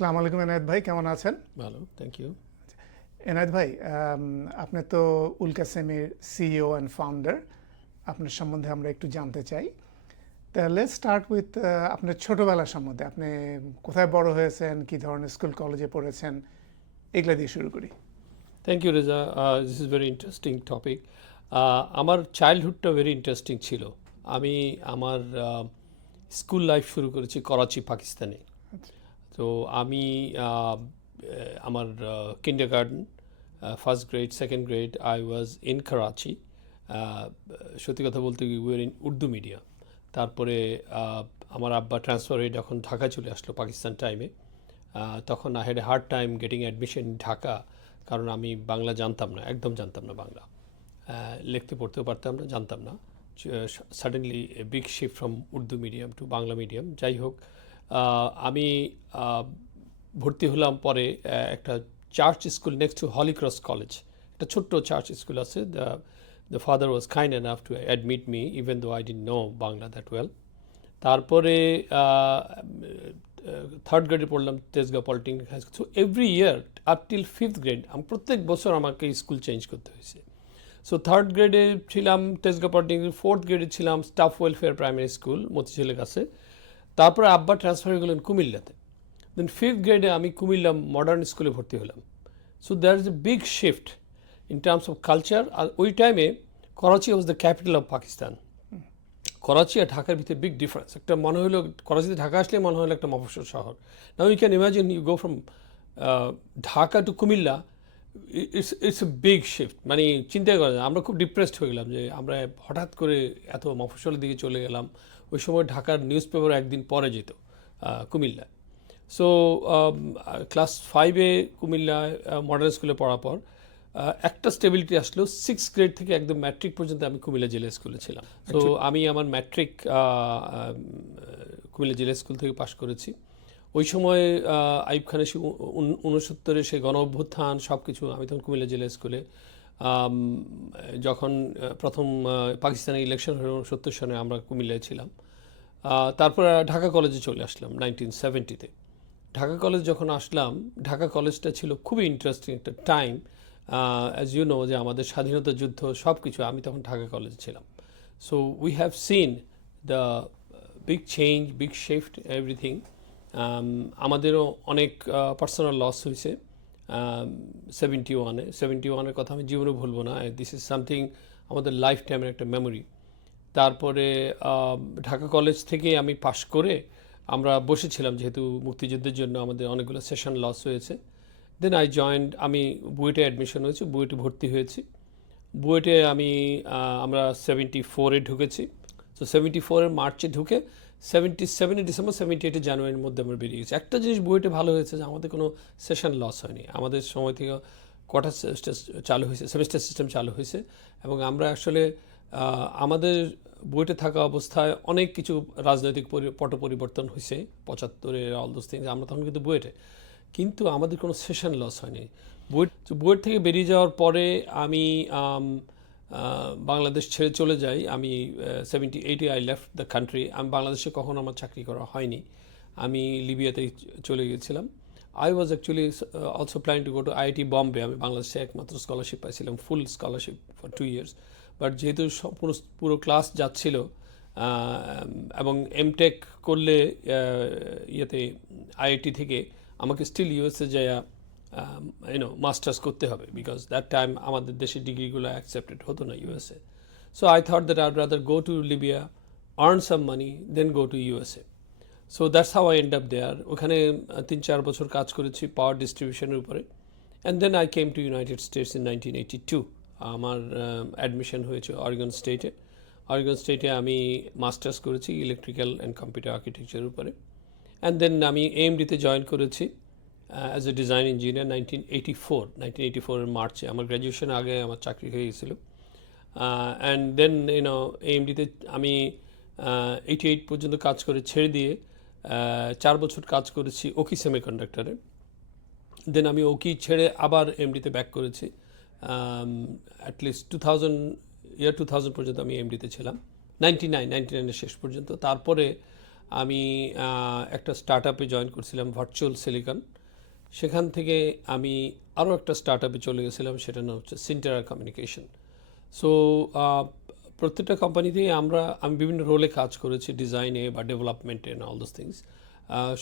আসসালামু আলাইকুম এনায়েত ভাই, কেমন আছেন? ভালো, থ্যাংক ইউ। এনায়েত ভাই, আপনি তো উল কাসেমের সিইও অ্যান্ড ফাউন্ডার। আপনার সম্বন্ধে আমরা একটু জানতে চাই। তা লেটস স্টার্ট উইথ আপনার ছোটবেলা সম্বন্ধে। আপনি কোথায় বড় হয়েছেন, কি ধরনের স্কুল কলেজে পড়েছেন, এগুলা দিয়ে শুরু করি। Thank you Reza, this is very interesting topic. আমার চাইল্ডহুডটা ভেরি ইন্টারেস্টিং ছিল। আমি আমার স্কুল লাইফ শুরু করেছি করাচি, পাকিস্তানে। আচ্ছা। তো আমি আমার kindergarten, first grade, second grade I was in Karachi. সত্যি কথা বলতে উইয়ার ইন উর্দু মিডিয়াম। তারপরে আমার আব্বা ট্রান্সফার হয়ে যখন ঢাকা চলে আসলো পাকিস্তান টাইমে, তখন I had a hard time getting admission in Dhaka, কারণ আমি বাংলা জানতাম না, একদম জানতাম না বাংলা। লিখতে পড়তেও পারতাম না, জানতাম না। Suddenly a big shift from Urdu medium to Bangla medium. যাই হোক, আমি ভর্তি হলাম পরে একটা church school next to Holy Cross College, একটা ছোট্ট চার্চ স্কুল আছে। The father was kind enough to admit me even though I didn't know Bangla that well. তারপরে থার্ড গ্রেডে পড়লাম Tejgaon Polytechnic High School. So every year up till fifth grade প্রত্যেক বছর আমাকে school change করতে হয়েছে। সো থার্ড গ্রেডে ছিলাম তেজগাঁও পলিটেকনিক, ফোর্থ গ্রেডে ছিলাম স্টাফ ওয়েলফেয়ার প্রাইমারি স্কুল মতিঝিলের কাছে। তারপরে আব্বা ট্রান্সফার হয়ে গেলেন কুমিল্লাতে। দেন ফিফথ গ্রেডে আমি কুমিল্লা মডার্ন স্কুলে ভর্তি হলাম। So there is a big shift in terms of culture. আর ওই টাইমে Karachi was the capital of Pakistan. Karachi আর ঢাকার ভিতরে বিগ ডিফারেন্স। একটা মনে হলো করাচিতে ঢাকা আসলে মনে হলো একটা মফস্বল শহর। Now you can imagine you go from Dhaka to Comilla, it's a big shift. মানে চিন্তা করা যায়, আমরা খুব ডিপ্রেসড হয়ে গেলাম যে আমরা হঠাৎ করে এত মফস্বলের দিকে চলে গেলাম। ওই সময় ঢাকার নিউজ পেপার একদিন পরে যেত কুমিল্লা। সো ক্লাস ফাইভে কুমিল্লায় মডার্ন স্কুলে পড়ার পর একটা স্টেবিলিটি আসলো। সিক্স গ্রেড থেকে একদম ম্যাট্রিক পর্যন্ত আমি কুমিল্লা জেলা স্কুলে ছিলাম। তো আমি আমার ম্যাট্রিক কুমিল্লা জেলা স্কুল থেকে পাশ করেছি। ওই সময় আইয়ুব খানের সে 69-এ সে গণ অভ্যুত্থান সব কিছু, আমি তখন কুমিল্লা জেলা স্কুলে। যখন প্রথম পাকিস্তানের ইলেকশন হলো 70 সনে, আমরা কুমিল্লায় ছিলাম। তারপর ঢাকা কলেজে চলে আসলাম 1970-তে। ঢাকা কলেজ যখন আসলাম, ঢাকা কলেজটা ছিল খুবই ইন্টারেস্টিং একটা টাইম। অ্যাজ ইউ নো যে আমাদের স্বাধীনতা যুদ্ধ সব কিছু, আমি তখন ঢাকা কলেজে ছিলাম। So we have seen the big change, big shift, everything. আমাদেরও অনেক পার্সোনাল লস হয়েছে 71-এর কথা আমি জীবনে ভুলবো না। দিস ইজ সামথিং আমাদের লাইফ টাইমের একটা মেমোরি। তারপরে ঢাকা কলেজ থেকে আমি পাশ করে আমরা বসেছিলাম, যেহেতু মুক্তিযুদ্ধের জন্য আমাদের অনেকগুলো সেশন লস হয়েছে। দেন আই জয়েন্ট, আমি বুয়েটে অ্যাডমিশন হয়েছি, বুয়েটে ভর্তি হয়েছি। বুয়েটে আমরা 74-এ ঢুকেছি। সো 74-এর মার্চে ঢুকে 77-এ ডিসেম্বর, 78-এ জানুয়ারির মধ্যে আমরা বেরিয়ে গেছি। একটা জিনিস বুয়েটে ভালো হয়েছে যে আমাদের কোনো সেশন লস হয়নি। আমাদের সময় থেকে কোয়ার্টার চালু হয়েছে, সেমিস্টার সিস্টেম চালু হয়েছে। এবং আমরা আসলে আমাদের বুয়েটে থাকা অবস্থায় অনেক কিছু রাজনৈতিক পট পরিবর্তন হয়েছে 75-এর অল দোজ থিংস। আমরা তখন কিন্তু বুয়েটে, কিন্তু আমাদের কোনো সেশন লস হয়নি। বুয়েট থেকে বেরিয়ে যাওয়ার পরে আমি বাংলাদেশ ছেড়ে চলে যাই। আমি 78-এ আই লেফট দ্য কান্ট্রি। আমি বাংলাদেশে কখনো আমার চাকরি করা হয়নি, আমি লিবিয়াতেই চলে গেছিলাম। I was actually also planning to go two IIT Bombay. আমি বাংলাদেশে একমাত্র স্কলারশিপ পাইছিলাম, ফুল স্কলারশিপ ফর 2 years। বাট যেহেতু পুরো ক্লাস যাচ্ছিল এবং এমটেক করলে ইয়েতে আইআইটি থেকে আমাকে স্টিল ইউএসএ যাওয়া মাস্টার্স করতে হবে, বিকজ দ্যাট টাইম আমাদের দেশের ডিগ্রিগুলো অ্যাকসেপ্টেড হতো না USA. So I thought that I'd rather go to Libya, earn some money, then go to USA. So that's how I end up there. ওখানে 3-4 বছর কাজ করেছি পাওয়ার ডিস্ট্রিবিউশনের উপরে। And then I came to United States in 1982। আমার admission হয়েছে Oregon স্টেটে। অরিগন স্টেটে আমি মাস্টার্স করেছি ইলেকট্রিক্যাল অ্যান্ড কম্পিউটার আর্কিটেকচারের উপরে। অ্যান্ড দেন আমি এএমডিতে জয়েন করেছি অ্যাজ এ ডিজাইন ইঞ্জিনিয়ার 1984-এর মার্চে। আমার গ্র্যাজুয়েশন আগে আমার চাকরি হয়ে গেছিলো। অ্যান্ড দেন এএমডিতে আমি 88 পর্যন্ত কাজ করে ছেড়ে দিয়ে 4 বছর কাজ করেছি ওকি সেমিকন্ডাক্টরে। দেন আমি ওকি ছেড়ে আবার এমডিতে ব্যাক করেছি। অ্যাটলিস্ট 2000 পর্যন্ত আমি এমডিতে ছিলাম, 99-এর শেষ পর্যন্ত। তারপরে আমি একটা স্টার্ট আপে জয়েন করছিলাম ভার্চুয়াল সিলিকন। সেখান থেকে আমি আরও একটা স্টার্ট আপে চলে গেছিলাম, সেটার নাম হচ্ছে সিনটেরা কমিউনিকেশন। সো প্রত্যেকটা কোম্পানিতেই আমি বিভিন্ন রোলে কাজ করেছি, ডিজাইনে বা ডেভেলপমেন্টে অ্যান্ড অল দোজ থিংস।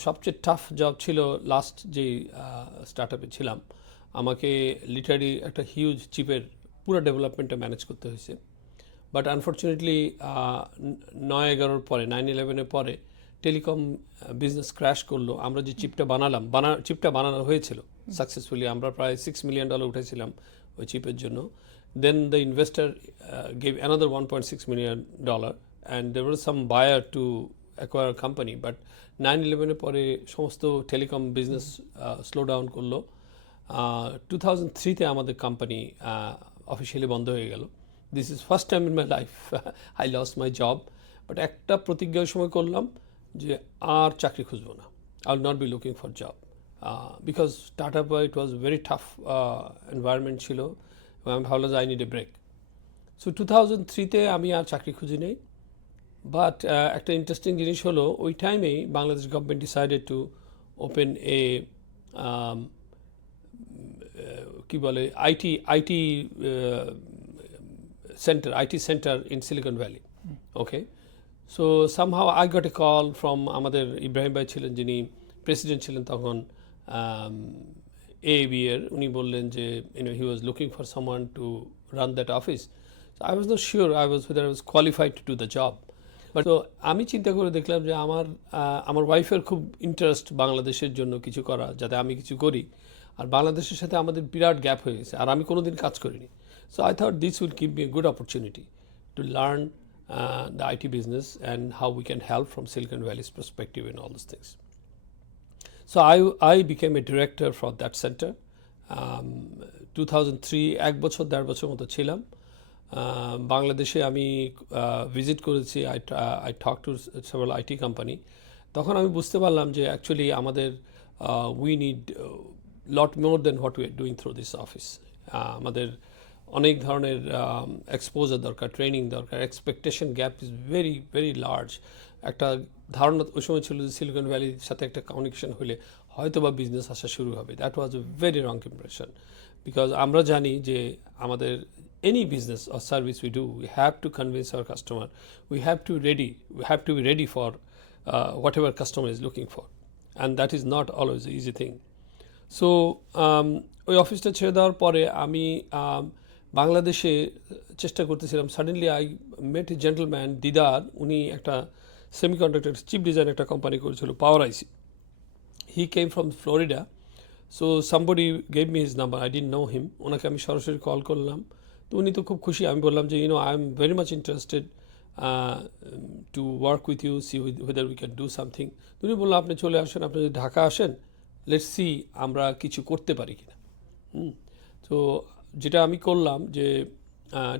সবচেয়ে টাফ জব ছিল লাস্ট যেই স্টার্ট আপে ছিলাম, আমাকে লিটারি একটা হিউজ চিপের পুরো ডেভেলপমেন্টটা ম্যানেজ করতে হয়েছে। বাট আনফর্চুনেটলি 9/11 পরে 9/11-এর পরে টেলিকম বিজনেস ক্র্যাশ করলো। আমরা যে চিপটা চিপটা বানানো হয়েছিল সাকসেসফুলি, আমরা প্রায় $6 million উঠেছিলাম ওই চিপের জন্য। Then the investor gave another $1.6 million and there was some buyer to acquire company. But 9/11-এর পরে সমস্ত টেলিকম বিজনেস স্লো ডাউন করলো। 2003-তে আমাদের কোম্পানি অফিসিয়ালি বন্ধ হয়ে গেল। This is first time in my life I lost my job. But একটা প্রতিজ্ঞা ওই সময় করলাম যে আর চাকরি খুঁজবো না, I will not be looking for job, because start up it was very tough environment ছিল, এবং আমি ভাবলাম যে I need a break. So 2003-তে আমি আর চাকরি খুঁজি নেই। বাট একটা ইন্টারেস্টিং জিনিস হলো, ওই টাইমেই Bangladesh government decided to open a কি বলে IT center in Silicon Valley. Okay, so somehow I got a call from আমাদের ইব্রাহিম ভাই ছিলেন, যিনি প্রেসিডেন্ট ছিলেন তখন AAB এর। উনি বললেন যে he was looking for someone to run that office. So I was not sure whether I was qualified to do the job. But so আমি চিন্তা করে দেখলাম যে আমার ওয়াইফের খুব ইন্টারেস্ট বাংলাদেশের জন্য কিছু করা, যাতে আমি কিছু করি। আর বাংলাদেশের সাথে আমাদের বিরাট গ্যাপ হয়ে গেছে, আর আমি কোনোদিন কাজ করিনি। So I thought this will give me a good opportunity to learn the IT business and how we can help from Silicon Valley's perspective and all those things. So I became a director for that center. 2003 এক বছর 1.5 বছর মতো ছিলাম। বাংলাদেশে আমি visit করেছি, I talked to several IT company. তখন আমি বুঝতে পারলাম যে অ্যাকচুয়ালি আমাদের we need lot more than what we are doing through this office. আমাদের অনেক ধরনের এক্সপোজার দরকার, ট্রেনিং দরকার। Expectation gap is very very large. একটা ধারণা ওই সময় ছিল যে সিলিকন ভ্যালির সাথে একটা কানেকশন হলে হয়তো বা বিজনেস আসা শুরু হবে। That was a very wrong impression, because আমরা জানি যে আমাদের any business or service we do, we have to convince our customer, we have to be ready for whatever customer is looking for, and that is not always easy thing. So ওই অফিসটা ছেড়ে দেওয়ার পরে আমি বাংলাদেশে চেষ্টা করতেছিলাম। Suddenly I met a gentleman, Didar. উনি একটা সেমিকন্ডাক্টর চিপ ডিজাইন একটা কোম্পানি করেছিল, পাওয়ার আইসি। হি came from Florida. So somebody gave me his number, I didn't know him. ওনাকে আমি সরাসরি কল করলাম, তো উনি তো খুব খুশি। আমি বললাম যে I am very much interested to work with you, see whether we can do something. তো উনি বললো আপনি চলে আসেন, আপনি যদি ঢাকা আসেন, লেটস সি আমরা কিছু করতে পারি কিনা। তো যেটা আমি করলাম যে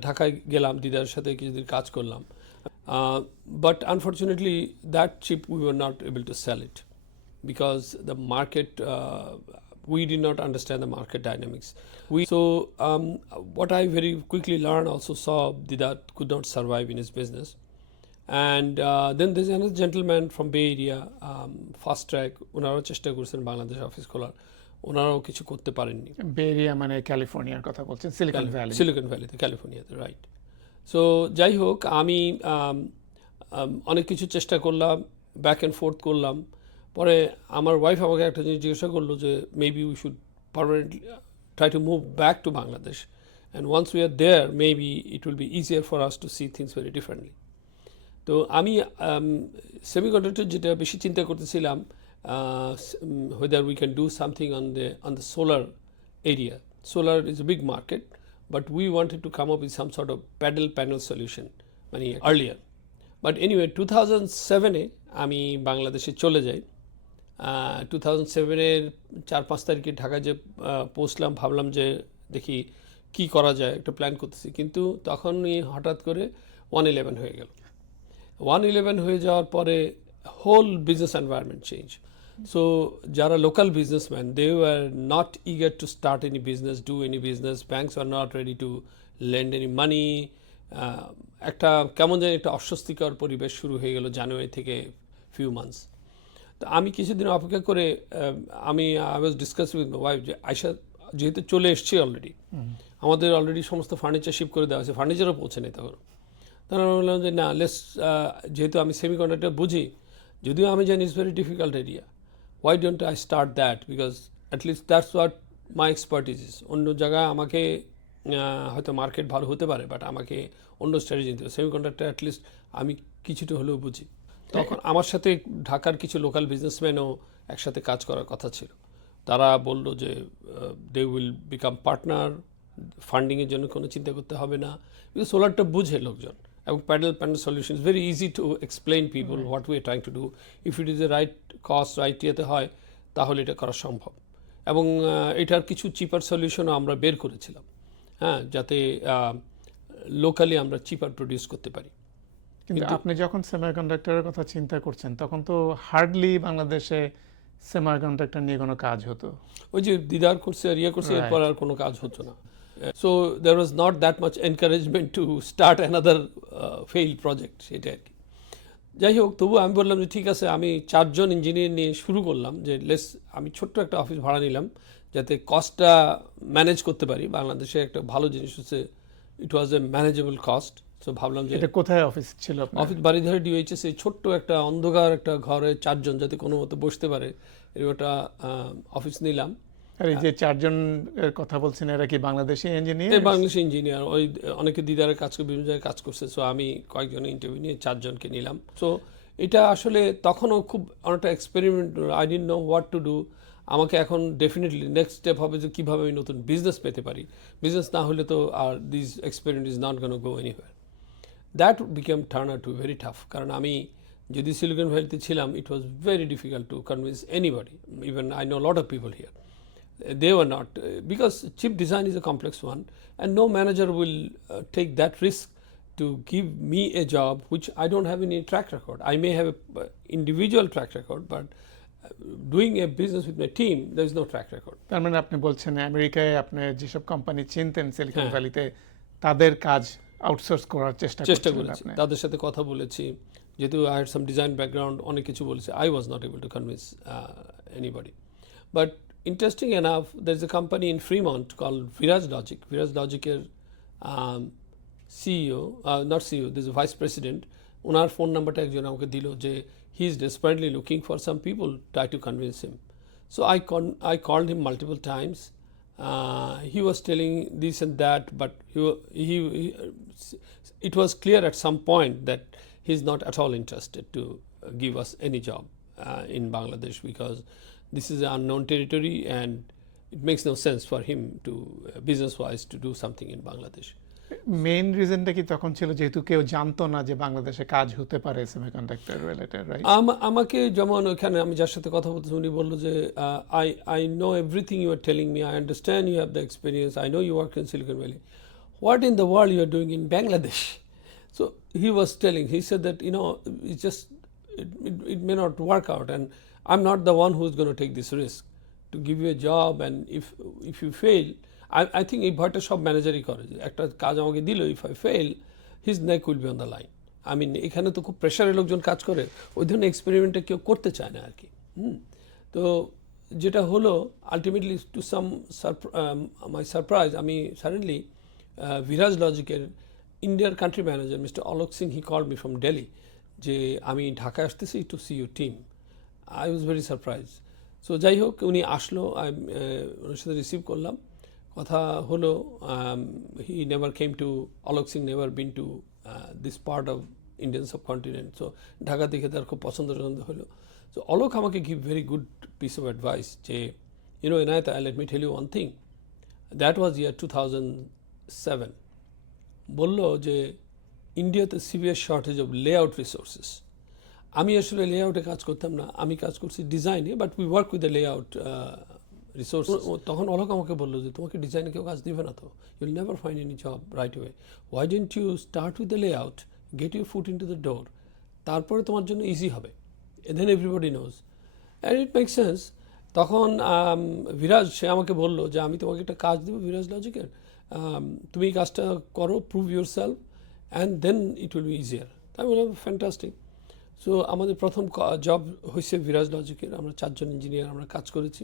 ঢাকায় গেলাম, দিদার সাথে কিছুদিন কাজ করলাম। But unfortunately that chip we were not able to sell it, because the market, we did not understand the market dynamics. What I very quickly learned, also saw Didat could not survive in his business. And then there's another gentleman from Bay Area, Fast Track. ওনারাও চেষ্টা করছেন Bangladesh office খোলার, ওনারাও কিছু করতে পারেননি। বে area মানে ক্যালিফোর্নিয়ার কথা বলছেন, সিলিকন ভ্যালিতে, ক্যালিফোর্নিয়াতে, রাইট। সো যাই হোক, আমি অনেক কিছু চেষ্টা করলাম, ব্যাক অ্যান্ড ফোর্থ করলাম। পরে আমার ওয়াইফ আমাকে একটা জিনিস জিজ্ঞাসা করলো যে maybe we should permanently try to move back to Bangladesh, and once we are there maybe it will be easier for us to see things very differently. তো আমি সেমিকন্ডাক্টর যেটা বেশি চিন্তা করতেছিলাম, whether we can do something on the solar area. Solar is a big market, but we wanted to come up with some sort of paddle panel solution earlier. But anyway, 2007-এ আমি বাংলাদেশে চলে যাই। 2007-এর 4-5 তারিখে ঢাকায় যে পৌঁছলাম, ভাবলাম যে দেখি কি করা যায়, একটা প্ল্যান করতেছি। কিন্তু তখনই হঠাৎ করে 1/11 হয়ে গেল। 1/11 হয়ে যাওয়ার পরে whole business environment change. So যারা local businessman, they were not eager to start any business, do any business. Banks were not ready to lend any money. একটা কেমন যেন একটা অস্বস্তিকর পরিবেশ শুরু হয়ে গেল জানুয়ারি থেকে few months. তো আমি কিছুদিন অপেক্ষা করে আমি I was discuss with my wife যে আয়শা যেহেতু চলে এসছি অলরেডি, আমাদের অলরেডি সমস্ত ফার্নিচার শিপ করে দেওয়া আছে, ফার্নিচারও পৌঁছে নেই তখন। তখন আমি বললাম যে না লেটস, যেহেতু আমি সেমিকন্ডাক্টর বুঝি, যদিও আমি জানি it's very difficult area, why don't I start that, because at least that's what my expertise is. অন্য জায়গায় আমাকে হয়তো মার্কেট ভালো হতে পারে, বাট আমাকে অন্য স্ট্র্যাটেজি নিতে হবে। সেমিকন্ডাক্টর অ্যাটলিস্ট আমি কিছুটা হলেও বুঝি। তখন আমার সাথে ঢাকার কিছু লোকাল বিজনেসম্যানও একসাথে কাজ করার কথা ছিল। তারা বললো যে দে উইল বিকাম পার্টনার, ফান্ডিংয়ের জন্য কোনো চিন্তা করতে হবে না, কিন্তু সোলারটা বুঝে লোকজন। এবং panel solution is very easy to explain people what we are trying to do. If it is a right cost, right ইয়েতে হয়, তাহলে এটা করা সম্ভব। এবং এটার কিছু চিপার সলিউশনও আমরা বের করেছিলাম, হ্যাঁ, যাতে লোকালি আমরা চিপার প্রডিউস করতে পারি। কিন্তু আপনি যখন সেমিকন্ডাক্টরের কথা চিন্তা করছেন তখন তো হার্ডলি বাংলাদেশে সেমিকন্ডাক্টর নিয়ে কোনো কাজ হতো। ওই যে দিদার করছে আর ইয়ে করছে, এরপর আর কোনো কাজ হতো না। So there was not that much encouragement to start another fail project, সেটা আর কি। যাই হোক, তবু আমি বললাম যে ঠিক আছে, আমি 4 জন ইঞ্জিনিয়ার নিয়ে শুরু করলাম যে আমি ছোট্ট একটা অফিস ভাড়া নিলাম যাতে কস্টটা ম্যানেজ করতে পারি। বাংলাদেশে একটা ভালো জিনিস হচ্ছে ইট was A manageable cost. So ভাবলাম যে এটা কোথায় অফিস ছিল আপনার? অফিস বাড়িধারে ডিওএইচএস, এই ছোট্ট একটা অন্ধকার একটা ঘরে 4 জন যাতে কোনো মতো বসতে পারে, এরকম একটা অফিস নিলাম। আর এই যে 4 জন এর কথা বলছেন, এরা কি বাংলাদেশি ইঞ্জিনিয়ার? বাংলাদেশ ইঞ্জিনিয়ার, ওই অনেকে দিদারের কাজ করে বিভিন্ন জায়গায় কাজ করছে। সো আমি কয়েকজন ইন্টারভিউ নিয়ে 4 জনকে নিলাম। সো এটা আসলে তখনও খুব অনেকটা experiment, I didn't know what to do. আমাকে এখন ডেফিনেটলি নেক্সট স্টেপ হবে যে কীভাবে আমি নতুন বিজনেস পেতে পারি। বিজনেস না হলে তো আর this experiment is not gonna go anywhere. That became turn out to very tough, কারণ আমি যদি সিলিকন ভ্যালিতে ছিলাম, it was very difficult to convince anybody, even I know lot of people here. They were not, because chip design is a complex one, and no manager will take that risk to give me a job which I don't have any track record. I may have an individual track record, but doing a business with my team, there is no track record. তার মানে আপনি বলছেন আমেরিকায় আপনি যেসব company চিনতেন silicon ভ্যালিতে, তাদের কাজ outsource করার চেষ্টা করেছি, তাদের সাথে কথা বলেছি। যেহেতু I had some design background, অনেক কিছু বলেছি, I was not able to convince anybody. But interesting enough, there's a company in Fremont called Viraj Logic. Viraj Logic CEO, not CEO, there's a vice president. Owner phone নাম্বারটা একজন আমাকে দিল যে he is desperately looking for some people, try to convince him. So I called him multiple times. He was telling this and that, but it was clear at some point that he's not at all interested to give us any job in Bangladesh, because this is an unknown territory and it makes no sense for him to business-wise to do something in Bangladesh. Main রিজনটা কি তখন ছিল যেহেতু কেউ জানতো না যে বাংলাদেশে কাজ হতে পারে সেমিকন্ডাক্টর রিলেটেড, রাইট? আমাকে যেমন ওখানে আমি যার সাথে কথা বলতেছি উনি বললো যে I know everything you are telling me, I understand you have the experience, I know you work in Silicon Valley. What in the world you are doing in Bangladesh? So he was telling, he said that, you know, it's just it may not work out, and I'm not the one who's going to take this risk to give you a job, and if you fail, I think এই ভয়টা সব ম্যানেজারই করে, যে একটা কাজ আমাকে দিল, if I fail his neck will be on the line. I mean এখানে তো খুব প্রেশারের লোকজন কাজ করে, ওই ধরনের এক্সপেরিমেন্টটা কেউ করতে চায় না আর কি। তো যেটা হলো ultimately to some my surprise, আমি সাডেনলি ভিরাজ লজিকের ইন্ডিয়ার country manager mister Alok Singh, he called me from Delhi, যে আমি ঢাকায় আসতেছি to see your team. I was very surprise. So যাই হোক, উনি আসলো, ওনার সাথে রিসিভ করলাম, কথা হলো। He never came to, Alok Singh never been to this part of Indian subcontinent. So Dhaka দেখে তার খুব পছন্দ হলো। সো অলোক আমাকে give very good piece of advice যে, you know Enayet, let me tell you one thing, that was year 2007। বললো যে ইন্ডিয়াতে severe shortage of layout resources. আমি আসলে লেআউটে কাজ করতাম না, আমি কাজ করছি ডিজাইনে, but we work with the layout resource. তখন অলোক আমাকে বললো যে তোমাকে ডিজাইনে কেউ কাজ দিবে না তো, you'll never find any job right way, why don't you start with the layout, get your foot in to the door, তারপরে তোমার জন্য ইজি হবে, then everybody knows and it make sense. তখন ভিরাজ সে আমাকে বললো যে আমি তোমাকে একটা কাজ দেবো ভিরাজ লজিকের, তুমি এই কাজটা করো, prove yourself, and then it will be easier. আমি বললাম ফ্যান্টাস্টিক। সো আমাদের প্রথম জব হয়েছে ভিরাজ লজিকের, আমরা 4 জন ইঞ্জিনিয়ার আমরা কাজ করেছি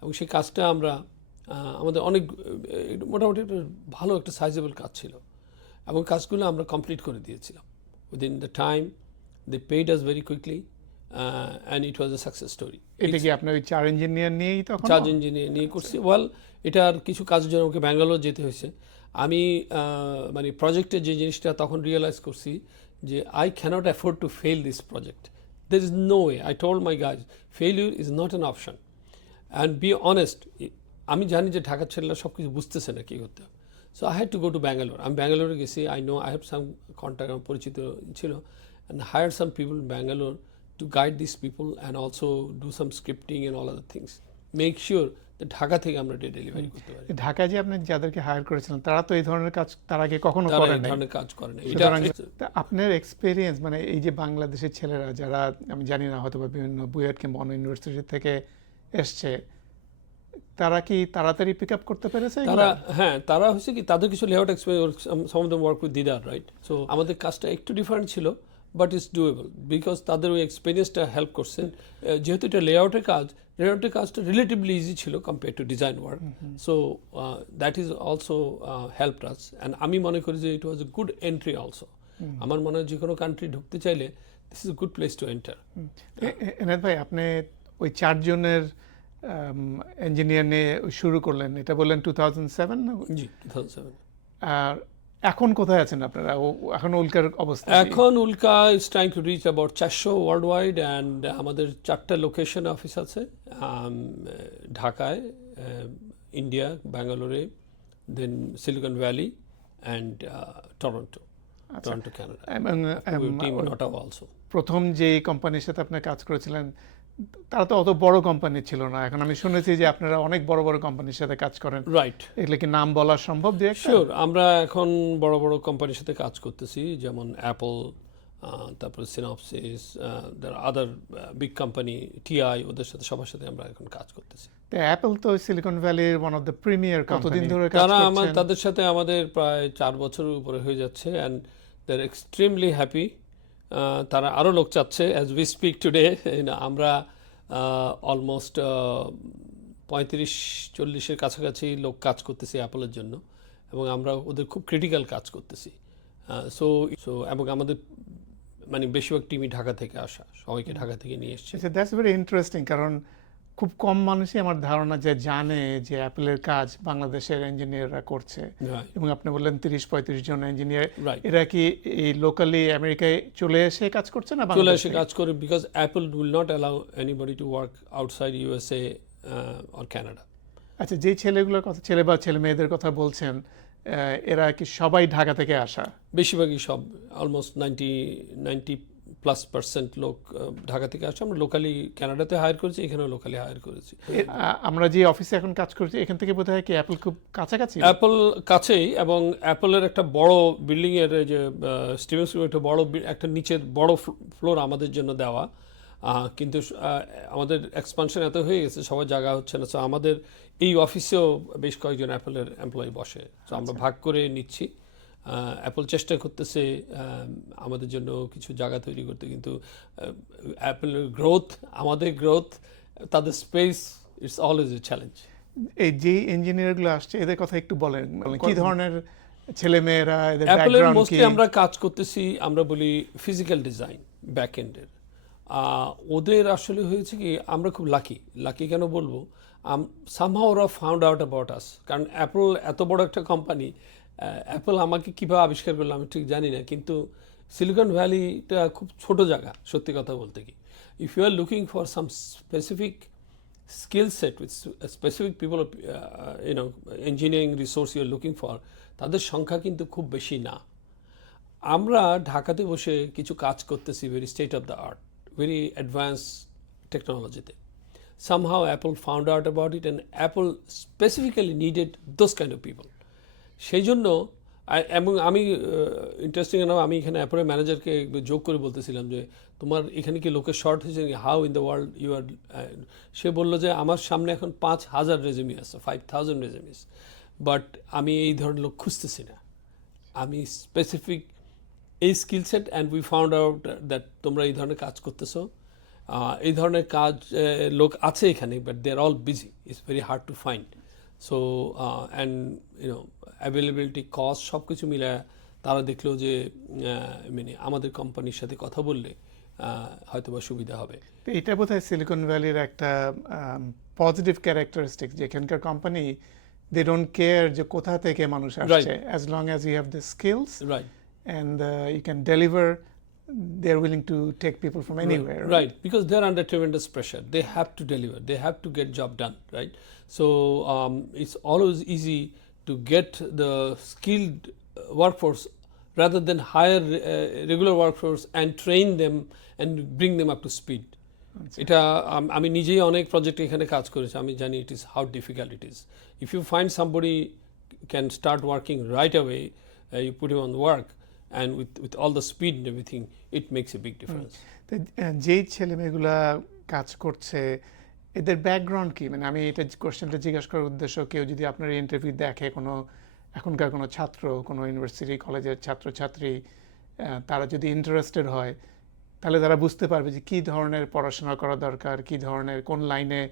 এবং সেই কাজটা আমরা আমাদের অনেক মোটামুটি একটা ভালো একটা সাইজেবল কাজ ছিল এবং কাজগুলো আমরা কমপ্লিট করে দিয়েছিলাম within the time. They paid us very quickly and it was a success story. এটা কি আপনার ওই 4 ইঞ্জিনিয়ার নিয়েই তখন? 4 ইঞ্জিনিয়ার নিয়ে করছি। ওয়েল, এটার কিছু কাজের জন্য আমাকে ব্যাঙ্গালোর যেতে হয়েছে। আমি মানে প্রজেক্টের যে জিনিসটা তখন রিয়েলাইজ করছি যে I can't afford to fail this project. There is no way, I told my guys, failure is not an option and be honest. আমি জানি যে ঢাকার ছেলেরা সব কিছু বুঝতেছে না কী করতে হবে। So I had to go to Bangalore. আমি ব্যাঙ্গালোরে গেছি, I know I have some contact, আমার পরিচিত ছিল, and hire some people Bangalore to guide these people and also do some scripting and all other things. Make sure that Dhaka থেকে আমরা delivery করতে পারি। ঢাকায় যে আপনি যাদেরকে হায়ার করেছিলেন তারা তো এই ধরনের কাজ তার আগে কখনো তারা করে এই নাই। ধরনের কাজ করে না। তা আপনার এক্সপেরিয়েন্স মানে এই যে বাংলাদেশের ছেলেরা যারা আমি জানি না হয়তো বা বিভিন্ন বুয়েট কিংবা অন্য ইউনিভার্সিটি থেকে এসছে, তারা কি তাড়াতাড়ি পিক আপ করতে পেরেছে? তারা হচ্ছে কি তাদের কিছু layout experience, some of them work with Didar, right? So আমাদের কাজটা একটু ডিফারেন্ট ছিল, বাট ইটস ডুয়েবল বিকজ তাদের ওই এক্সপিরিয়েন্সটা হেল্প করছে। যেহেতু এটা লেআউটের কাজটা রিলেটিভলি ইজি ছিল compare to design work, so that is also help us. And আমি মনে করি যে ইট was a good entry also. আমার মনে হয় যে কোনো কান্ট্রি ঢুকতে চাইলে this is a good place to enter. Enayet ভাই, আপনি ওই 4 জনের ইঞ্জিনিয়ার নিয়ে শুরু করলেন, এটা বললেন 2007 না? জি, 2007। আর এখন কোথায় আছেন আপনারা? এখন উল্কার অবস্থা? এখন Ulka is trying to reach about 400 world wide, and আমাদের 4টা লোকেশন অফিস আছে, ঢাকায়, ইন্ডিয়া, ব্যাঙ্গালোরে, then Silicon Valley and Toronto, Canada, team in Ottawa also. প্রথম যে কোম্পানির সাথে আপনি কাজ করেছিলেন তারা তো অত বড় কোম্পানি ছিল না। এখন আমি শুনেছি যে আপনারা অনেক বড় বড় কোম্পানির সাথে কাজ করেন, রাইট? এগুলো কি নাম বলা সম্ভব? শিওর, আমরা এখন বড় বড় কোম্পানির সাথে কাজ করতেছি, যেমন অ্যাপল, তারপরে সিনপসিস, আদার বিগ কোম্পানি, টিআই, ওদের সাথে সবার সাথে আমরা এখন কাজ করতেছি। অ্যাপল তো সিলিকন ভ্যালির ওয়ান অফ দ্য প্রিমিয়ার কতদিন ধরে কাজ করছেন? তাদের সাথে আমাদের প্রায় 4 বছরের উপরে হয়ে যাচ্ছে, and they are extremely happy. তারা আরও লোক চাচ্ছে অ্যাজ উই স্পিক টুডে। আমরা অলমোস্ট 35-40-এর কাছাকাছি লোক কাজ করতেছি অ্যাপলের জন্য, এবং আমরা ওদের খুব ক্রিটিক্যাল কাজ করতেছি। সো এবং আমাদের মানে বেশিরভাগ টিমই ঢাকা থেকে আসা, সবাইকে ঢাকা থেকে নিয়ে এসছে। দ্যাটস ভেরি ইন্টারেস্টিং, কারণ খুব কম মানুষই আমার ধারণা যে জানে যে অ্যাপলের কাজ বাংলাদেশের ইঞ্জিনিয়াররা করছে। এবং আপনি বললেন 30-35 জন ইঞ্জিনিয়ার, এরা কি এই লোকালি আমেরিকায় চলে এসে কাজ করছে না? চলে এসে কাজ করে, because Apple will not allow anybody to work outside USA or Canada. আচ্ছা, যে ছেলেগুলোর কথা, ছেলে বা ছেলে মেয়েদের কথা বলছেন, এরা কি সবাই ঢাকা থেকে আসা? বেশিরভাগই সব, অলমোস্ট 90+% লোক ঢাকা থেকে আসে। আমরা লোকালি কানাডাতে হায়ার করেছি, এখানেও লোকালি হায়ার করেছি। আমরা যে অফিসে এখন কাজ করছি এখান থেকে বোধহয় কি অ্যাপল খুব কাছাকাছি? অ্যাপল কাছেই, এবং অ্যাপলের একটা বড় বিল্ডিং এর যে স্টিভেন্স একটা বড় একটা নিচের বড় ফ্লোর আমাদের জন্য দেওয়া, কিন্তু আমাদের এক্সপানশন এত হয়ে গেছে, সবার জায়গা হচ্ছে না। সো আমাদের এই অফিসেও বেশ কয়েকজন অ্যাপলের এমপ্লয়ি বসে, তো আমরা ভাগ করে নিচ্ছি। অ্যাপল চেষ্টা করতেছে আমাদের জন্য কিছু জায়গা তৈরি করতে, কিন্তু অ্যাপলের গ্রোথ, আমাদের গ্রোথ, তাদের space, it's always a challenge. এই যে ইঞ্জিনিয়ারগুলো আসছে এদের কথা একটু বলেন, কি ধরনের ছেলে মেয়েরা, এদের অ্যাপলের ব্যাকগ্রাউন্ড কি? মোস্টলি আমরা কাজ করতেছি, আমরা বলি ফিজিক্যাল ডিজাইন, ব্যাক এন্ডের। ওদের আসলে হয়েছে কি, আমরা খুব লাকি কেন বলবো, সামহাউ ওরা ফাউন্ড আউট অ্যাবাউট আস। কারণ অ্যাপল এত বড় একটা কোম্পানি, অ্যাপল আমাকে কীভাবে আবিষ্কার করলো আমি ঠিক জানি না, কিন্তু সিলিকন ভ্যালিটা খুব ছোট জায়গা সত্যি কথা বলতে কি। If you are looking for some specific skill set with specific people, engineering resource you are looking for, তাদের সংখ্যা কিন্তু খুব বেশি না। আমরা ঢাকাতে বসে কিছু কাজ করতেছি very state of the art, very advance টেকনোলজিতে। Somehow Apple found out about it, and Apple specifically needed those kind of people. সেই জন্য, এবং আমি ইন্টারেস্টিং না, আমি এখানে অ্যাপলের ম্যানেজারকে যোগ করে বলতেছিলাম যে তোমার এখানে কি লোকের শর্ট হয়েছে, how in the world you are. সে বললো যে আমার সামনে এখন 5,000 রেজুমি আছে, 5,000 রেজুমিস, বাট আমি এই ধরনের লোক খুঁজতেছি না। আমি স্পেসিফিক এই skill set and we found out that তোমরা এই ধরনের কাজ করতেছো, এই ধরনের কাজ লোক আছে এখানে, but they are all busy, it's very hard to find. So and you know availability, cost সব কিছু মিলে তারা দেখলো যে মানে আমাদের কোম্পানির সাথে কথা বললে হয়তো বা সুবিধা হবে। তো এটা বোধহয় সিলিকন ভ্যালির একটা পজিটিভ ক্যারেক্টারিস্টিক, যেখানকার কোম্পানি দে ডোন্ট কেয়ার যে কোথা থেকে মানুষ আসছে, as long as you have the skills right and you can deliver, they're willing to take people from anywhere. Right, because they're under tremendous pressure. They have to deliver. They have to get job done, right? So it's always easy to get the skilled workforce rather than hire regular workforce and train them and bring them up to speed. এটা আমি নিজেই অনেক প্রজেক্টে এখানে কাজ করেছি, আমি জানি it is how difficult it is. If you find somebody can start working right away, you put him on the work and with all the speed and everything, it makes a big difference. তো যেই ছেলে মেয়েগুলা কাজ করছে এদের background কি, মানে আমি এটা কোশ্চেনটা জিজ্ঞাসা করার উদ্দেশ্য, কেউ যদি আপনার ইন্টারভিউ দেখে কোনো এখনকার কোনো ছাত্র, কোনো ইউনিভার্সিটি কলেজের ছাত্রছাত্রী, তারা যদি ইন্টারেস্টেড হয় তাহলে তারা বুঝতে পারবে যে কী ধরনের পড়াশোনা করা দরকার, কী ধরনের কোন লাইনে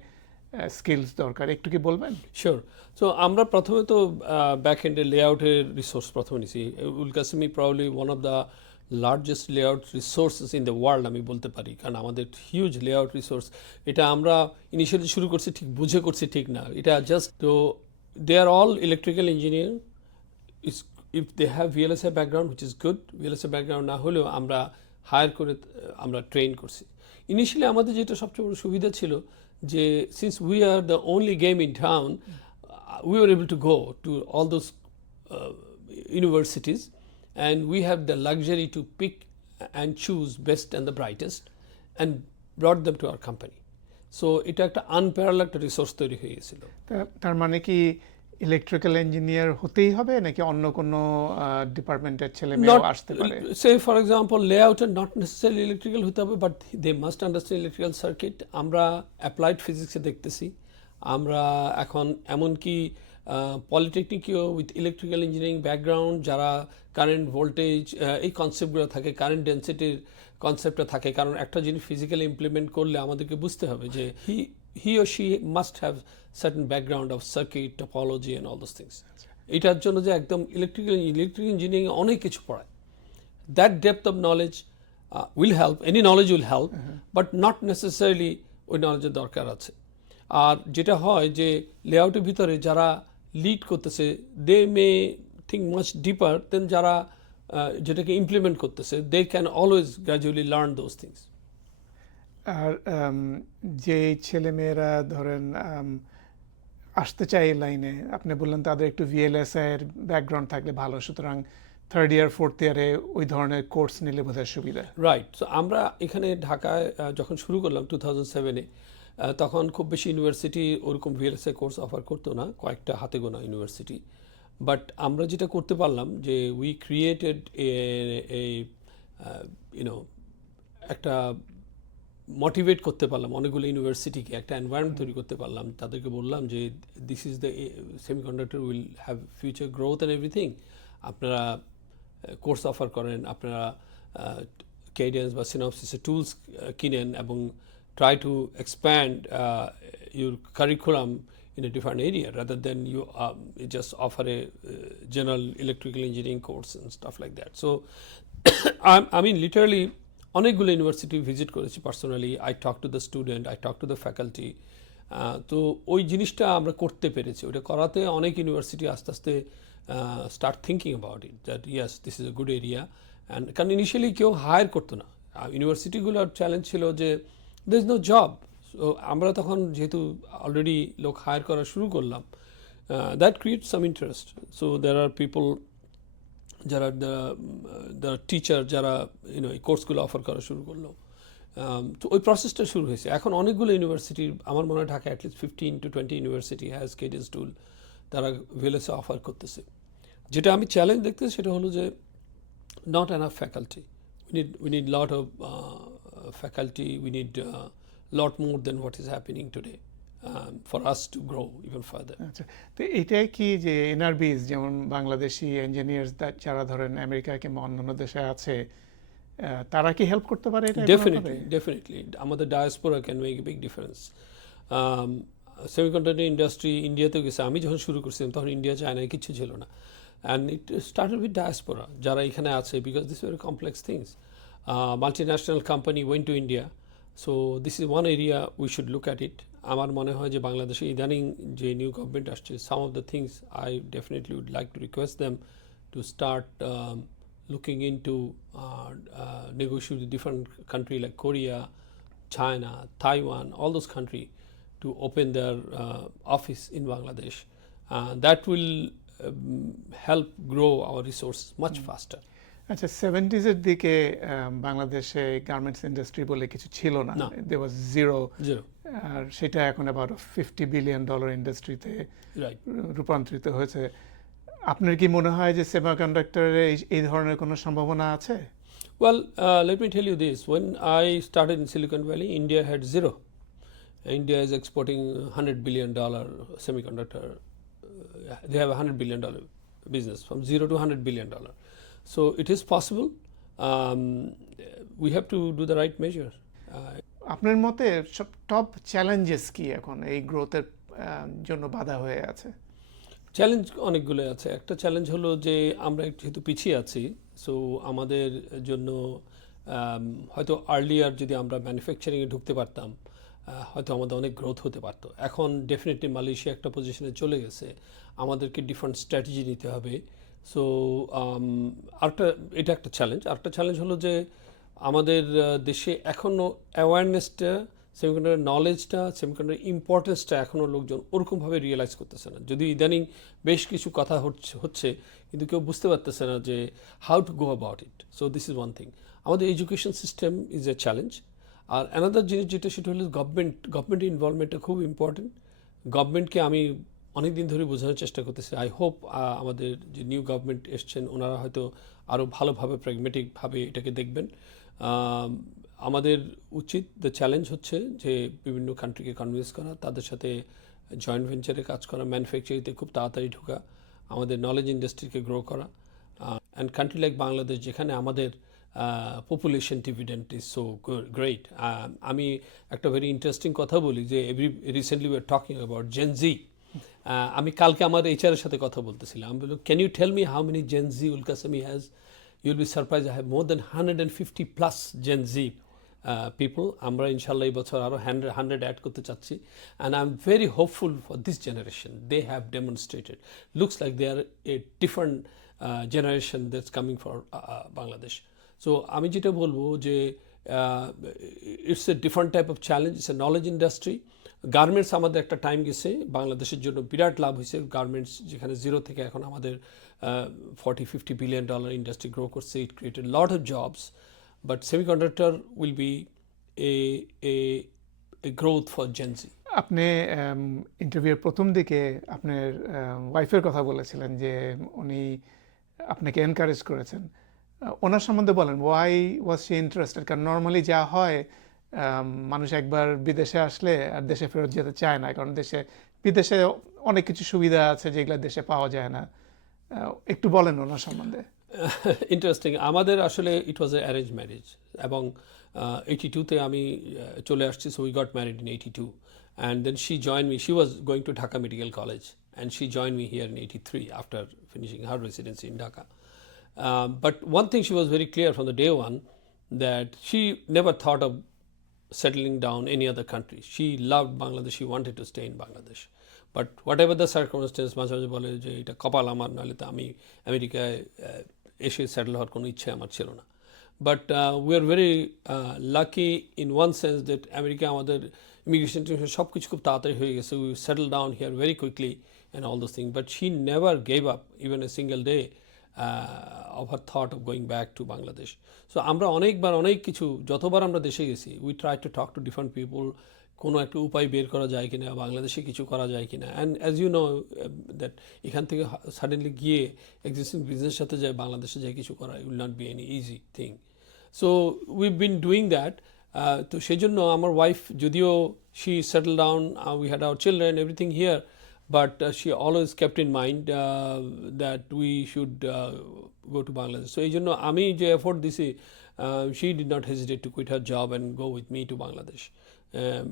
স্কিলস দরকার, একটু কি বলবেন? শিওর। সো আমরা প্রথমে তো ব্যাক এন্ডে লেআউটের রিসোর্স প্রথমে নিছি। Ulkasemi probably one of the largest layout resources in the world আমি বলতে পারি, কারণ আমাদের হিউজ লেআউট রিসোর্স। এটা আমরা ইনিশিয়ালি শুরু করছি ঠিক বুঝে করছি ঠিক না, এটা জাস্ট তো they are all electrical engineer. If they have VLSI background which is good, VLSI background না হলেও আমরা হায়ার করে আমরা ট্রেন করছি। ইনিশিয়ালি আমাদের যেটা সবচেয়ে বড় সুবিধা ছিল যে since we are the only game in town, we were able to go to all those universities and we have the luxury to pick and choose best and the brightest and brought them to our company. So এটা একটা unparalleled resource তৈরি হয়ে গেছিল। তার মানে কি electrical engineer হতেই হবে নাকি অন্য কোনো ডিপার্টমেন্টের ছেলে মেয়েও আসতে পারে? সে ফর এক্সাম্পল লেআউটার নট নেসেসারি ইলেকট্রিক্যাল হতে হবে, but they must understand electrical circuit. আমরা অ্যাপ্লাইড ফিজিক্সে দেখতেছি, আমরা এখন এমনকি পলিটেকনিকেও উইথ ইলেকট্রিক্যাল ইঞ্জিনিয়ারিং ব্যাকগ্রাউন্ড যারা কারেন্ট ভোল্টেজ এই কনসেপ্টগুলো থাকে, কারেন্ট ডেন্সিটির কনসেপ্টটা থাকে, কারণ একটা জিনিস ফিজিক্যালি ইমপ্লিমেন্ট করলে আমাদেরকে বুঝতে হবে যে হি or she must have certain background of circuit topology and all those things. এটার জন্য যে একদম ইলেকট্রিক ইঞ্জিনিয়ারিং অনেক কিছু পড়ায়, that depth of knowledge will help, any knowledge will help, but not necessarily ওই নলেজের দরকার আছে। আর যেটা হয় যে লেআউটের ভিতরে যারা লিড করতেছে দে মে থিঙ্ক মাচ ডিপার দেন যারা যেটাকে ইমপ্লিমেন্ট করতেছে, they can always gradually learn those things. আর যে ছেলে মেয়েরা ধরেন আসতে চায় এই লাইনে, আপনি বললেন তাদের একটু ভিএলএসআই এর ব্যাকগ্রাউন্ড থাকলে ভালো, সুতরাং থার্ড ইয়ার ফোর্থ ইয়ারে ওই ধরনের কোর্স নিলে বোধহয় সুবিধা। রাইট। সো আমরা এখানে ঢাকায় যখন শুরু করলাম 2007-এ, তখন খুব বেশি ইউনিভার্সিটি ওরকম ভিএলএসআই কোর্স অফার করতো না, কয়েকটা হাতে গোনা ইউনিভার্সিটি। বাট আমরা যেটা করতে পারলাম যে উই ক্রিয়েটেড ইউনো একটা মোটিভেট করতে পারলাম অনেকগুলো ইউনিভার্সিটিকে, একটা এনভায়রনমেন্ট তৈরি করতে পারলাম। তাদেরকে বললাম যে this is the semiconductor will have future growth and everything, আপনারা কোর্স অফার করেন, আপনারা কেডেন্স বা সিনপসিসের টুলস কিনেন এবং try to expand your curriculum in a different area rather than you just offer a general electrical engineering course and stuff like that. So I mean literally অনেকগুলো university visit করেছি personally, I talk to the student, I talk to the faculty. তো ওই জিনিসটা আমরা করতে পেরেছি, ওটা করাতে অনেক ইউনিভার্সিটি আস্তে আস্তে start thinking about it that yes this is a good area. And কারণ ইনিশিয়ালি কেউ হায়ার করতো না, ইউনিভার্সিটিগুলোর চ্যালেঞ্জ ছিল যে there is no job. So আমরা তখন যেহেতু অলরেডি লোক হায়ার করা শুরু করলাম, that create some interest. So there are people যারা দ্য টিচার যারা এই কোর্সগুলো অফার করা শুরু করলো। তো ওই প্রসেসটা শুরু হয়েছে। এখন অনেকগুলো ইউনিভার্সিটির, আমার মনে হয় Dhaka at least 15 to 20 university has Cadence tool, তারা ভিএলএসআই অফার করতেছে। যেটা আমি চ্যালেঞ্জ দেখতেছি সেটা হলো যে not enough faculty. We need lot of faculty. We need lot more than what is happening today. for us to grow even further. আচ্ছা, তো এটাই কি যে এনআরবিস যেমন বাংলাদেশি ইঞ্জিনিয়ার্স যারা ধরেন আমেরিকা কিংবা অন্যান্য দেশে আছে তারা কি হেল্প করতে পারে এটা Definitely. আমাদের diaspora can make a big difference. Semiconductor industry ইন্ডিয়াতেও গেছে। আমি যখন শুরু করছিলাম তখন ইন্ডিয়া চায়নায় কিছু ছিল না, and it started with diaspora যারা এখানে আছে, because this very complex things. Multinational company went to India, so this is one area we should look at it. আমার মনে হয় যে বাংলাদেশে ইদানিং যে নিউ গভর্নমেন্ট আসছে, some of the things I definitely would like to request them to start looking into negotiate with different country like Korea, China, Taiwan, all those countries to open their office in Bangladesh. That will help grow our resources much faster. আচ্ছা, 70s এর দিকে বাংলাদেশে garments industry বলে কিছু ছিল না, there was zero, আর সেটা এখন about $50 billion ইন্ডাস্ট্রিতে রূপান্তরিত হয়েছে। আপনার কি মনে হয় যে সেমিকন্ডাক্টরে এই ধরনের কোনো সম্ভাবনা আছে? Well, let me tell you this. When I started in Silicon Valley, India had zero. India is exporting $100 billion semiconductor. They have a $100 billion business from zero to $100 billion. So it is possible. We have to do the right measure. আপনার মতে সব top challenges কি এখন এই গ্রোথের জন্য বাধা হয়ে আছে? চ্যালেঞ্জ অনেকগুলো আছে। একটা চ্যালেঞ্জ হলো যে আমরা যেহেতু পিছিয়ে আছি, সো আমাদের জন্য হয়তো আর্লিয়ার যদি আমরা ম্যানুফ্যাকচারিংয়ে ঢুকতে পারতাম, হয়তো আমাদের অনেক গ্রোথ হতে পারতো। এখন ডেফিনেটলি মালয়েশিয়া একটা পজিশনে চলে গেছে, আমাদেরকে ডিফারেন্ট স্ট্র্যাটেজি নিতে হবে। সো এটা একটা চ্যালেঞ্জ। আরেকটা চ্যালেঞ্জ হলো যে আমাদের দেশে এখনও অ্যাওয়ারনেসটা, সেমিকন্ডাক্টর নলেজটা, সেমিকন্ডাক্টর ইম্পর্টেন্সটা এখনও লোকজন ওরকমভাবে রিয়েলাইজ করতেছে না। যদি ইদানিং বেশ কিছু কথা হচ্ছে কিন্তু কেউ বুঝতে পারতেছে না যে how to go about it. So this is one thing. আমাদের education system is a challenge. আর অ্যানাদার জিনিস যেটা সেটা হলো গভর্নমেন্ট ইনভলভমেন্টটা খুব ইম্পর্টেন্ট। গভর্নমেন্টকে আমি অনেক দিন ধরে বোঝানোর চেষ্টা করতেছি। আই হোপ আমাদের যে নিউ গভর্নমেন্ট এসছেন ওনারা হয়তো আরও ভালোভাবে প্র্যাগমেটিকভাবে এটাকে দেখবেন। আমাদের উচিত, দ্য চ্যালেঞ্জ হচ্ছে যে বিভিন্ন কান্ট্রিকে কনভিন্স করা, তাদের সাথে জয়েন্ট ভেঞ্চারে কাজ করা, ম্যানুফ্যাকচারিংতে খুব তাড়াতাড়ি ঢোকা, আমাদের নলেজ ইন্ডাস্ট্রিকে গ্রো করা। অ্যান্ড কান্ট্রি লাইক বাংলাদেশ যেখানে আমাদের population dividend is so great. আমি একটা ভেরি ইন্টারেস্টিং কথা বলি যে recently we are talking about Gen Z. আমি কালকে আমার এইচআরের সাথে কথা বলতেছিলাম। আমি বললাম, can you tell me how many Gen Z Ulkasemi has? You'll be surprise, I have more than 150+ Gen Z people. আমরা ইনশাল্লাহ এই বছর আরও 100 অ্যাড করতে চাচ্ছি। And I am very hopeful for this generation. They have demonstrated, looks like they are a different generation that's coming for Bangladesh. So আমি যেটা বলবো যে it's a different type of challenge, it's a knowledge industry. Garments আমাদের একটা time গেছে, বাংলাদেশের জন্য বিরাট লাভ হয়েছে। গার্মেন্টস যেখানে জিরো থেকে এখন আমাদের $40-50 billion ইন্ডাস্ট্রি গ্রো করছে। It created lot of jobs, but semiconductor will be a growth for Gen Z. আপনি ইন্টারভিউর প্রথম দিকে আপনার ওয়াইফের কথা বলেছিলেন যে উনি আপনাকে এনকারেজ করেছেন। ওনার সম্বন্ধে বলেন, ওয়াই ওয়াজ শি ইন্টারেস্টেড? কারণ নর্মালি যা হয়, মানুষ একবার বিদেশে আসলে আর দেশে ফেরত যেতে চায় না, কারণ বিদেশে অনেক কিছু সুবিধা আছে যেগুলো দেশে পাওয়া যায় না। একটু বলেন ওনার সম্বন্ধে। ইন্টারেস্টিং। আমাদের আসলে ইট ওয়াজ এ অ্যারেঞ্জ ম্যারেজ, এবং 82-তে আমি চলে আসছি। So we got married in 82, and then she join me. She was going to Dhaka medical college, and she join me here in 83 after finishing her residency in Dhaka. But one thing she was very clear from the day one, that she never thought of settling down any other country. She loved Bangladesh. She wanted to stay in Bangladesh. But whatever the circumstance, মাঝে মাঝে বলে যে এটা কপাল আমার, নাহলে তো আমি আমেরিকায় এসে সেটেল হওয়ার কোনো ইচ্ছে আমার ছিল না। But we are very lucky in one sense that America আমাদের ইমিগ্রেশন সব কিছু খুব তাড়াতাড়ি হয়ে গেছে। We settle down here very quickly and all those thing. But she never gave up even a single day of her thought of going back to Bangladesh. So আমরা অনেকবার অনেক কিছু, যতবার আমরা দেশে গেছি, we try to talk to different people, কোনো একটা উপায় বের করা যায় কিনা, বাংলাদেশে কিছু করা যায় কিনা। And as you know that এখান থেকে সাডেনলি গিয়ে এক্সিস্টিং বিজনেসের সাথে যায় বাংলাদেশে যায় কিছু করা, it will not be any easy thing. So we've been doing that. তো সেই জন্য আমার ওয়াইফ যদিও she settled down, we had our children, everything here, but she always kept in mind that we should go to Bangladesh. So এই জন্য আমি যে effort দিছি, she did not hesitate to quit her job and go with me to Bangladesh,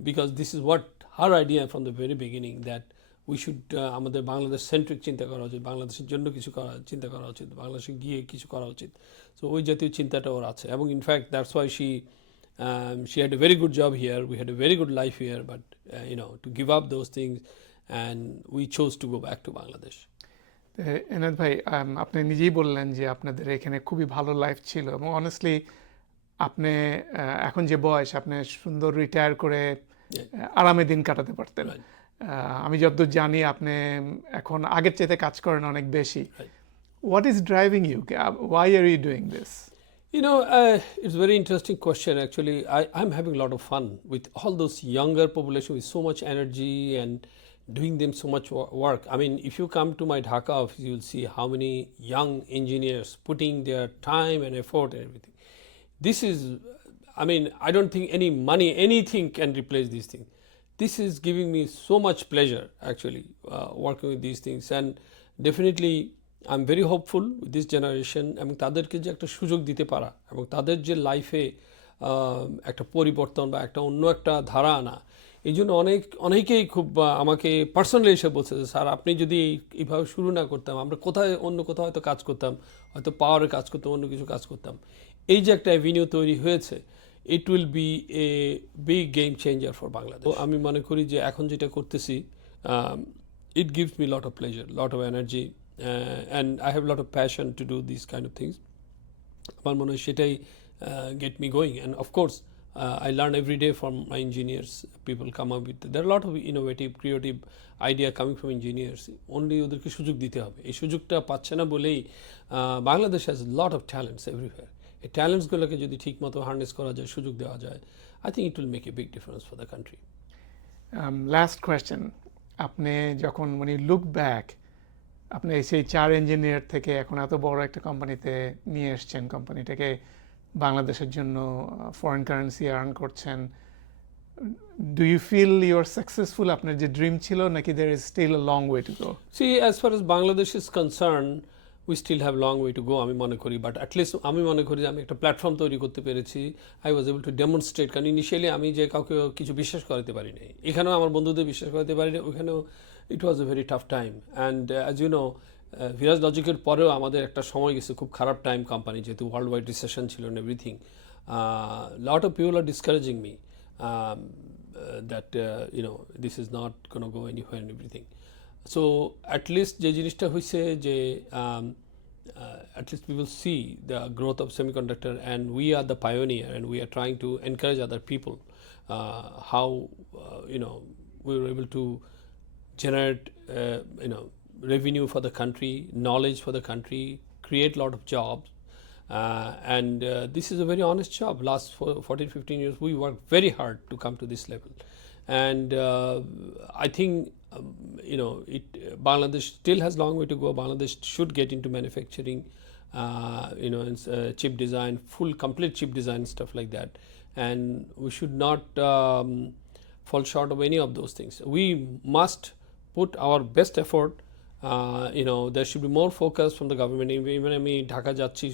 because this is what her idea from the very beginning, that we should আমাদের Bangladesh centric চিন্তা করা উচিত, বাংলাদেশের জন্য কিছু চিন্তা করা উচিত, বাংলাদেশে গিয়ে কিছু করা উচিত। সো ওই জাতীয় চিন্তাটা ওর আছে, এবং in fact that's why she had a very good job here, we had a very good life here, but to give up those things, and we chose to go back to Bangladesh. Enayet ভাই, আপনি নিজেই বললেন যে আপনাদের এখানে খুবই ভালো life ছিল, এবং অনেস্টলি আপনি এখন যে বয়স, আপনি সুন্দর রিটায়ার করে আরামে দিন কাটাতে পারতেন। Right. আমি যতদূর জানি আপনি এখন আগের চাইতে কাজ করেন অনেক বেশি। Right. What is driving you? Why are you doing this? It's a very interesting question. Actually, I'm having a lot of fun with all those younger population with so much energy and doing them so much work. I mean, if you come to my Dhaka office, you'll see how many young engineers putting their time and effort and everything. This is, I mean, I don't think any money, anything can replace these things. This is giving me so much pleasure, actually, working with these things. And definitely, I'm very hopeful with this generation, এবং তাদেরকে যে একটা সুযোগ দিতে পারা, এবং তাদের যে লাইফে একটা পরিবর্তন বা একটা অন্য একটা ধারা আনা, এই জন্য অনেকেই খুব আমাকে পার্সোনালি এসে বলছে যে স্যার, আপনি যদি এইভাবে শুরু না করতাম, আমরা অন্য কোথাও হয়তো কাজ করতাম, হয়তো পাওয়ারে কাজ করতাম, অন্য কিছু কাজ করতাম। এই যে একটা অ্যাভিনিউ তৈরি হয়েছে, ইট will B a big game changer for Bangladesh. আমি মনে করি যে এখন যেটা করতেছি, it gives me lot of pleasure, lot of energy, and I have a lot of passion to do these kind of things. আমার মনে হয় সেটাই get me going, and of course I learn every day from my engineers. People come up with, there are a lot of innovative, creative idea coming from engineers. Only ওদেরকে সুযোগ দিতে হবে। এই সুযোগটা পাচ্ছে না বলেই Bangladesh has a lot of talents everywhere. এই ট্যালেন্টসগুলোকে যদি ঠিক মতো হার্নেস করা যায়, সুযোগ দেওয়া যায়, I think it will make a big difference for the country. Last question, আপনি যখন look back, আপনি সেই 4 ইঞ্জিনিয়ার থেকে এখন এত বড় একটা কোম্পানিতে নিয়ে এসেছেন, কোম্পানিটাকে বাংলাদেশের জন্য ফরেন কারেন্সি আর্ন করছেন, do you feel you are successful? আপনার যে ড্রিম ছিল, নাকি there is still a long way to go? See, as far as Bangladesh is concerned, we still have long way to go, আমি মনে করি, but at least আমি মনে করি যে আমি একটা প্ল্যাটফর্ম তৈরি করতে পেরেছি। I was able to demonstrate, কারণ ইনিশিয়ালি আমি যে কাউকে কিছু বিশ্বাস করাতে পারি নাই, এখানেও আমার বন্ধুদের বিশ্বাস করাতে পারি না, ওইখানেও it was a very tough time. And as you know, Viraj লজিকের পরেও আমাদের একটা সময় গেছে খুব খারাপ টাইম কোম্পানি, যেহেতু ওয়ার্ল্ড ওয়াইড রিসেশন ছিল and everything. Lot of people are discouraging me that this is not gonna go anywhere and everything. So at least যে জিনিসটা হয়েছে যে at least we will see the growth of semiconductor, and we are the pioneer, and we are trying to encourage other people how we were able to generate revenue for the country, knowledge for the country, create a lot of jobs, and this is a very honest job. Last 14-15 years we worked very hard to come to this level, and I think Bangladesh still has long way to go. Bangladesh should get into manufacturing, and chip design, complete chip design, stuff like that, and we should not fall short of any of those things. We must put our best effort. There should be more focus from the government. Even আমি ঢাকা যাচ্ছি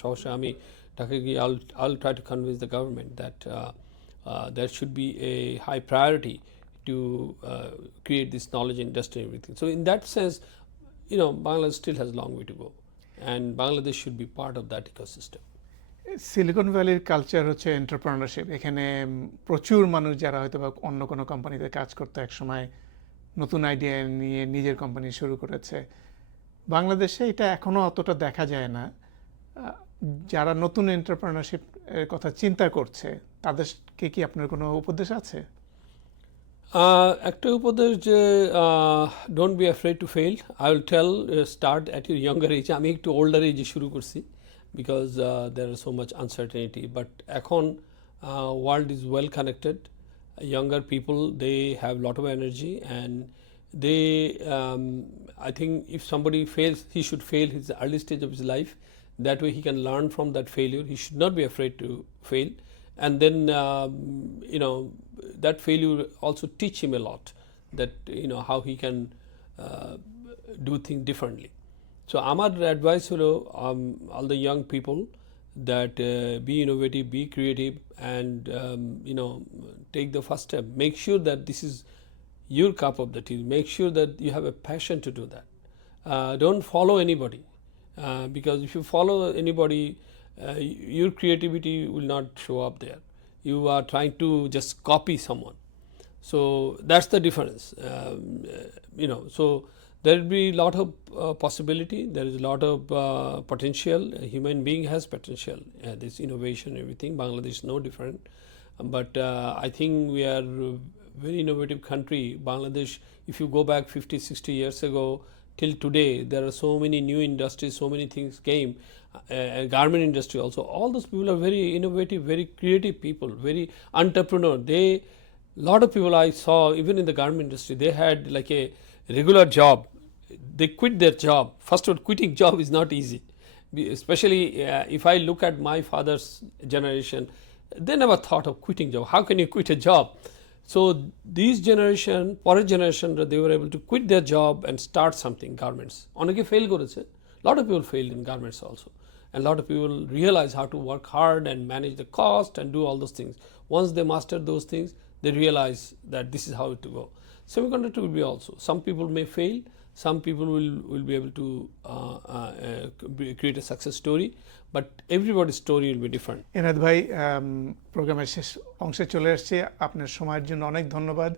সহসা, আমি ঢাকা গিয়ে I'll try to convince the government that there should be a high priority to create this knowledge industry and everything. So in that sense, Bangladesh still has a long way to go, and Bangladesh should be part of that ecosystem. Silicon ভ্যালির culture হচ্ছে entrepreneurship. এখানে প্রচুর মানুষ যারা হয়তো বা অন্য কোনো কোম্পানিতে কাজ করতে একসময় নতুন আইডিয়া নিয়ে নিজের কোম্পানি শুরু করেছে। বাংলাদেশে এটা এখনও অতটা দেখা যায় না। যারা নতুন এন্টারপ্রেনারশিপ এর কথা চিন্তা করছে, তাদেরকে কি আপনার কোনো উপদেশ আছে? একটা উপদেশ যে don't be afraid to fail. I will tell, start at your younger age. আমি একটু ওল্ডার এজে শুরু করছি, because there are so much uncertainty, but এখন world is well connected. Younger people, they have lot of energy, and they I think if somebody fails, he should fail his early stage of his life. That way he can learn from that failure. He should not be afraid to fail, and then that failure also teach him a lot, that how he can do things differently. So আমার advice হলো all the young people that be innovative, be creative, and take the first step. Make sure that this is your cup of the tea. Make sure that you have a passion to do that. Don't follow anybody, because if you follow anybody, your creativity will not show up there. You are trying to just copy someone. So that's the difference. So there will be a lot of possibility. There is a lot of potential. A human being has potential. This innovation, everything. Bangladesh is no different. But I think we are a very innovative country. Bangladesh, if you go back 50, 60 years ago till today, there are so many new industries, so many things came. Garment industry also. All those people are very innovative, very creative people, very entrepreneur. Lot of people I saw, even in the garment industry, they had like a regular job. They quit their job. First of all, quitting job is not easy. Especially if I look at my father's generation, they never thought of quitting job. How can you quit a job? So these generation, পরের generation, they were able to quit their job and start something, garments. অনেকে fail করেছে. Lot of people failed in garments also. And a lot of people realize how to work hard and manage the cost and do all those things. Once they master those things, they realize that this is how it to go. Semiconductor will be also. Some people may fail. Some people will be able to create a success story, but everybody's story will be different. Enayet ভাই, প্রোগ্রামের শেষ অংশে চলে আসছে। আপনার সময়ের জন্য অনেক ধন্যবাদ।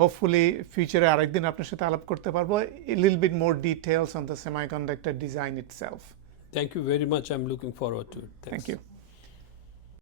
হোপফুলি ফিউচারে আরেকদিন আপনার সাথে আলাপ করতে পারবো, a little bit more details on the semiconductor design itself. Thank you very much. I'm looking forward to it. Thanks. Thank you.